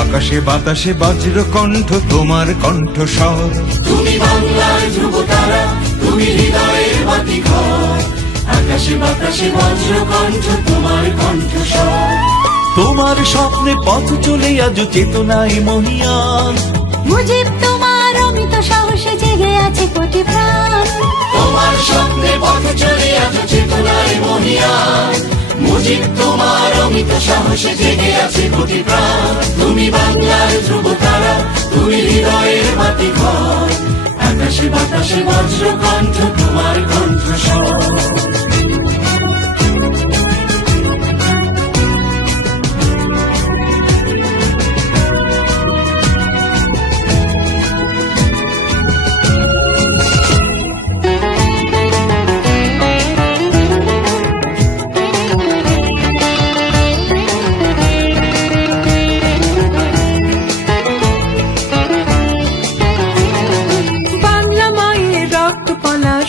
আকাশে বাতাসে বজ্র কণ্ঠ তোমার কণ্ঠ স্বর তুমি বাংলার ধ্রুব তারা তুমি হৃদয়ের বাতি ঘর আকাশে বাতাসে বজ্র কণ্ঠ তোমার কণ্ঠ তোমার স্বপ্নে পথ চলে আজ চেতনায় মহিয়ান। মুজিব তোমার অমিত সাহসে জেগে আছে কোটি প্রাণ। তোমার স্বপ্নে পথ চলে আজ চেতনায় মহিয়ান। মুজিব সাহসে জেগে আছে প্রাণ। তুমি বাংলার ধ্রুব তারা তুমি হৃদয়ের মাটি ঘর আকাশে বাতাসে বজ্র কণ্ঠ তোমার কণ্ঠ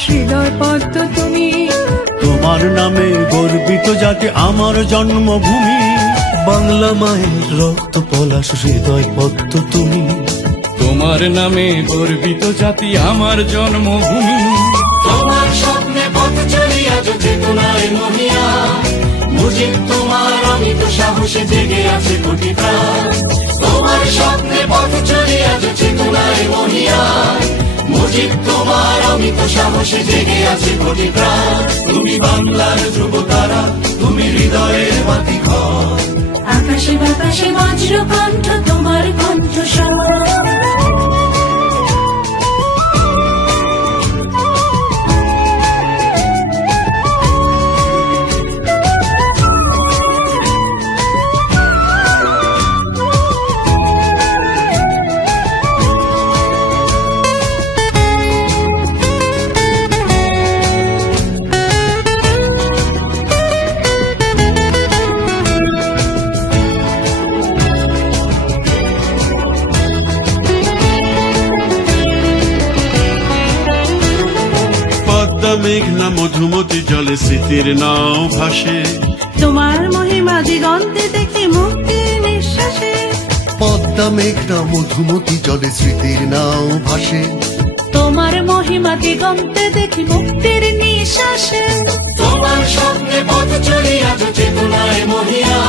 হৃদয় পদ্ম তুমি। তোমার নামে গর্বিত জাতি আমার জন্মভূমি। বাংলা মায়ের রক্ত পলাশ হৃদয় পদ্ম তুমি। তোমার নামে গর্বিত জাতি আমার জন্মভূমি। তোমার স্বপ্নে পথ চলি আজ চেতনায় মহিয়া মুজিব তোমার অমিত সাহসে জেগে আছে কোটি প্রাণ। তোমার স্বপ্নে পথ চলি আজ চেতনায় মহিয়া তোমার সাহসে জেগে কোটি প্রাণ। তুমি বাংলার ধ্রুব তারা তুমি হৃদয়ের আকাশে বাতাসে বজ্র কণ্ঠ তোমার কণ্ঠ পদ্মা মেঘনা মধুমতি জলে স্মৃতির নাও ভাসে। তোমার মহিমা দিগন্তে দেখি মুক্তির নিঃশ্বাসে। পদ্মা মেঘনা মধুমতি জলে স্মৃতির নাও ভাসে। তোমার মহিমা দিগন্তে দেখি মুক্তির নিঃশ্বাসে। তোমার স্বপ্নে পথ চলি আজ চেতনায় মহিয়া।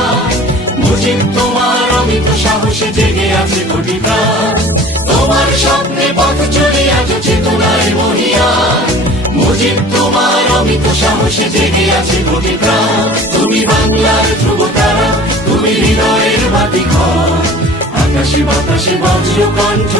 মুজিব তোমার অমিত সাহসে জেগে আছে কোটি প্রাণ। মুজিব তোমার অমিত সাহসে জেগে আছে কোটি প্রাণ। তুমি বাংলার ধ্রুব তারা তুমি হৃদয়ের বাতি ঘর আকাশে বাতাসে বজ্র কণ্ঠ